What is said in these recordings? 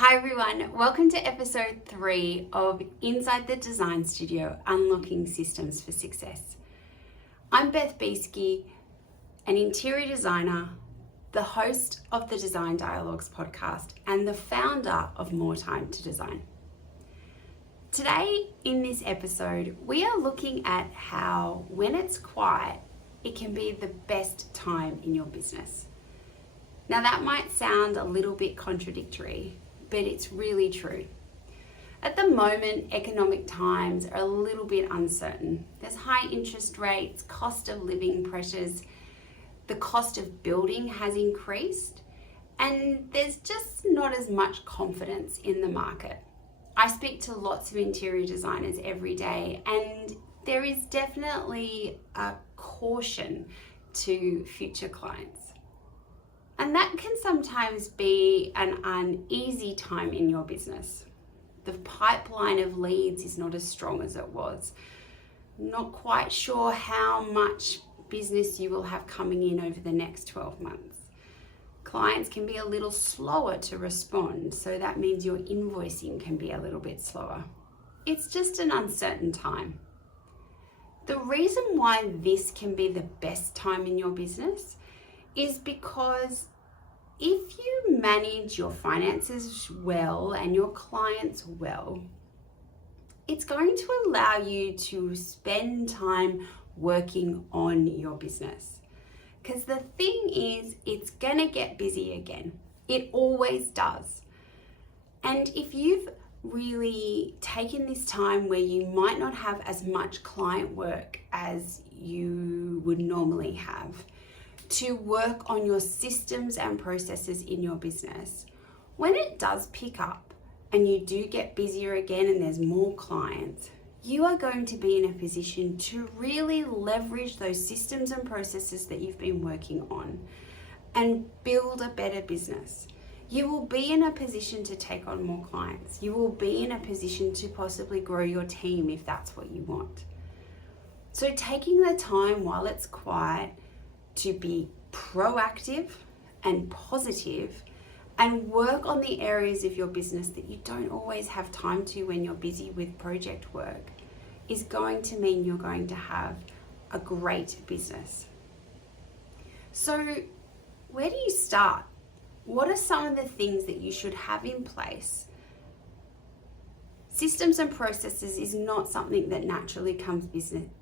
Hi everyone, welcome to episode 3 of Inside the Design Studio, Unlocking Systems for Success. I'm Beth Bieske, an interior designer, the host of the Design Dialogues podcast, and the founder of More Time to Design. Today in this episode, we are looking at how when it's quiet, it can be the best time in your business. Now that might sound a little bit contradictory, but it's really true. At the moment, economic times are a little bit uncertain. There's high interest rates, cost of living pressures, the cost of building has increased, and there's just not as much confidence in the market. I speak to lots of interior designers every day, and there is definitely a caution to future clients. And that can sometimes be an uneasy time in your business. The pipeline of leads is not as strong as it was. Not quite sure how much business you will have coming in over the next 12 months. Clients can be a little slower to respond, so that means your invoicing can be a little bit slower. It's just an uncertain time. The reason why this can be the best time in your business is because if you manage your finances well and your clients well, it's going to allow you to spend time working on your business. Because the thing is, it's gonna get busy again. It always does. And if you've really taken this time where you might not have as much client work as you would normally have, to work on your systems and processes in your business, when it does pick up and you do get busier again and there's more clients, you are going to be in a position to really leverage those systems and processes that you've been working on and build a better business. You will be in a position to take on more clients. You will be in a position to possibly grow your team if that's what you want. So taking the time while it's quiet to be proactive and positive and work on the areas of your business that you don't always have time to when you're busy with project work is going to mean you're going to have a great business. So where do you start? What are some of the things that you should have in place? Systems and processes is not something that naturally comes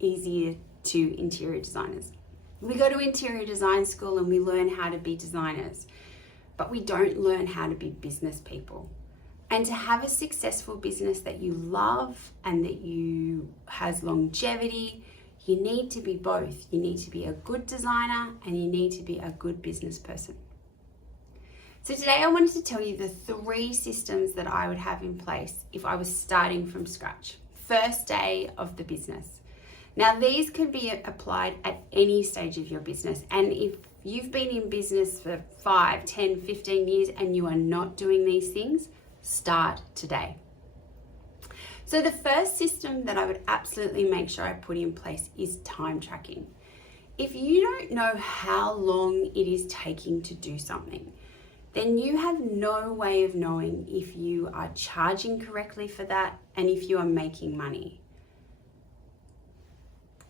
easier to interior designers. We go to interior design school and we learn how to be designers, but we don't learn how to be business people. And to have a successful business that you love and that has longevity, you need to be both. You need to be a good designer and you need to be a good business person. So today I wanted to tell you the 3 systems that I would have in place if I was starting from scratch. First day of the business. Now these could be applied at any stage of your business, and if you've been in business for 5, 10, 15 years and you are not doing these things, start today. So the first system that I would absolutely make sure I put in place is time tracking. If you don't know how long it is taking to do something, then you have no way of knowing if you are charging correctly for that and if you are making money.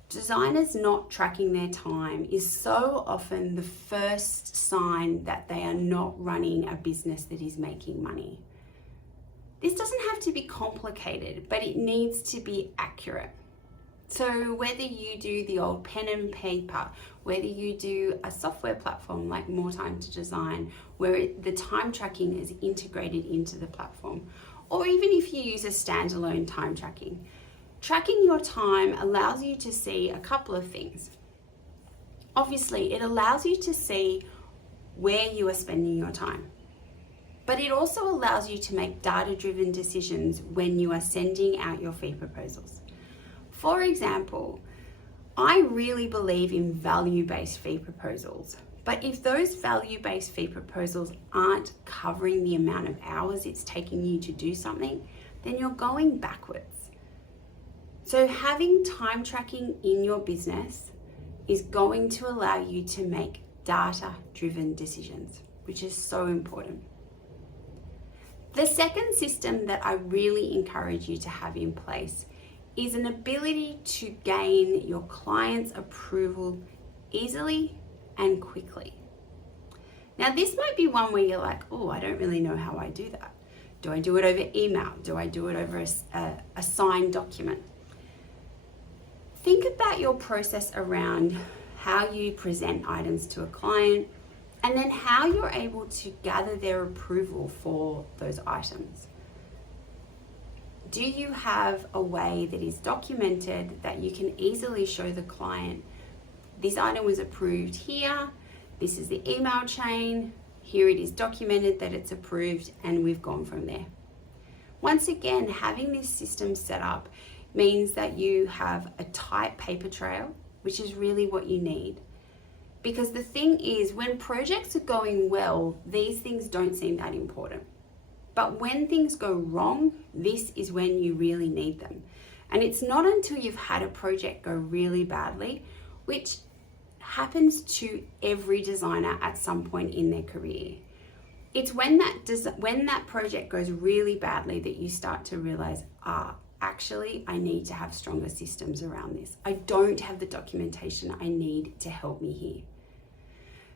Designers not tracking their time is so often the first sign that they are not running a business that is making money. This doesn't have to be complicated, but it needs to be accurate. So whether you do the old pen and paper, whether you do a software platform like More Time to Design, where the time tracking is integrated into the platform, or even if you use a standalone time tracking, tracking your time allows you to see a couple of things. Obviously, it allows you to see where you are spending your time, but it also allows you to make data-driven decisions when you are sending out your fee proposals. For example, I really believe in value-based fee proposals, but if those value-based fee proposals aren't covering the amount of hours it's taking you to do something, then you're going backwards. So having time tracking in your business is going to allow you to make data-driven decisions, which is so important. The second system that I really encourage you to have in place is an ability to gain your client's approval easily and quickly. Now, this might be one where you're like, oh, I don't really know how I do that. Do I do it over email? Do I do it over a signed document? Think about your process around how you present items to a client, and then how you're able to gather their approval for those items. Do you have a way that is documented that you can easily show the client, this item was approved here, this is the email chain, here it is documented that it's approved, and we've gone from there. Once again, having this system set up means that you have a tight paper trail, which is really what you need. Because the thing is, when projects are going well, these things don't seem that important. But when things go wrong, this is when you really need them. And it's not until you've had a project go really badly, which happens to every designer at some point in their career. It's when that project goes really badly that you start to realize, actually, I need to have stronger systems around this. I don't have the documentation I need to help me here.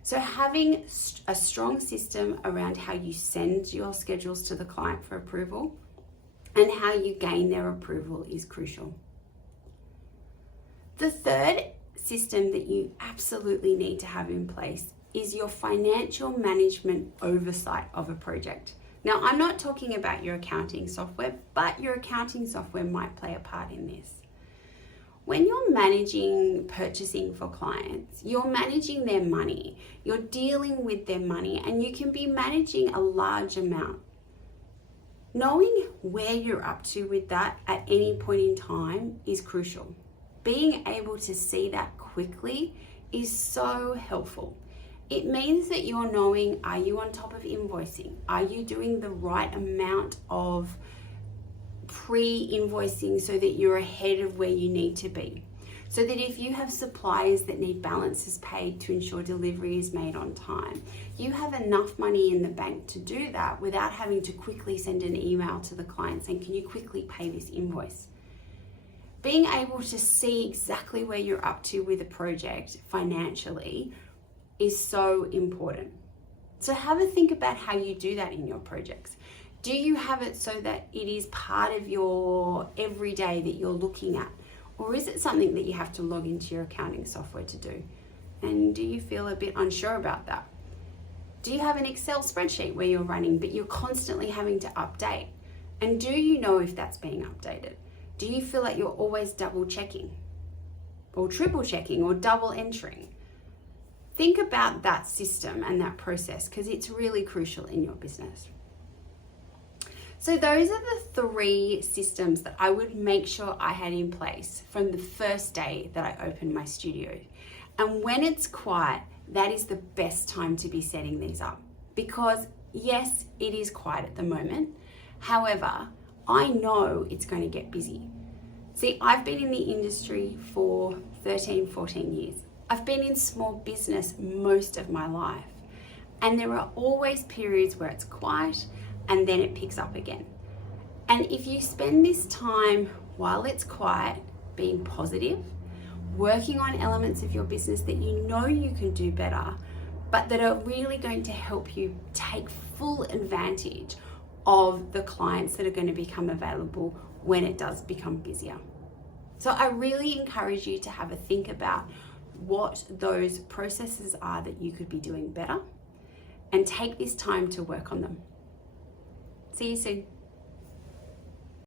So having a strong system around how you send your schedules to the client for approval and how you gain their approval is crucial. The third system that you absolutely need to have in place is your financial management oversight of a project. Now, I'm not talking about your accounting software, but your accounting software might play a part in this. When you're managing purchasing for clients, you're managing their money, you're dealing with their money, and you can be managing a large amount. Knowing where you're up to with that at any point in time is crucial. Being able to see that quickly is so helpful. It means that you're knowing, are you on top of invoicing? Are you doing the right amount of pre-invoicing so that you're ahead of where you need to be? So that if you have suppliers that need balances paid to ensure delivery is made on time, you have enough money in the bank to do that without having to quickly send an email to the client saying, can you quickly pay this invoice? Being able to see exactly where you're up to with a project financially is so important. So have a think about how you do that in your projects. Do you have it so that it is part of your everyday that you're looking at? Or is it something that you have to log into your accounting software to do? And do you feel a bit unsure about that? Do you have an Excel spreadsheet where you're running but you're constantly having to update? And do you know if that's being updated? Do you feel like you're always double checking or triple checking or double entering? Think about that system and that process because it's really crucial in your business. So those are the 3 systems that I would make sure I had in place from the first day that I opened my studio. And when it's quiet, that is the best time to be setting these up. Because yes, it is quiet at the moment. However, I know it's going to get busy. See, I've been in the industry for 13, 14 years. I've been in small business most of my life. And there are always periods where it's quiet and then it picks up again. And if you spend this time while it's quiet, being positive, working on elements of your business that you know you can do better, but that are really going to help you take full advantage of the clients that are going to become available when it does become busier. So I really encourage you to have a think about what those processes are that you could be doing better and take this time to work on them. See you soon.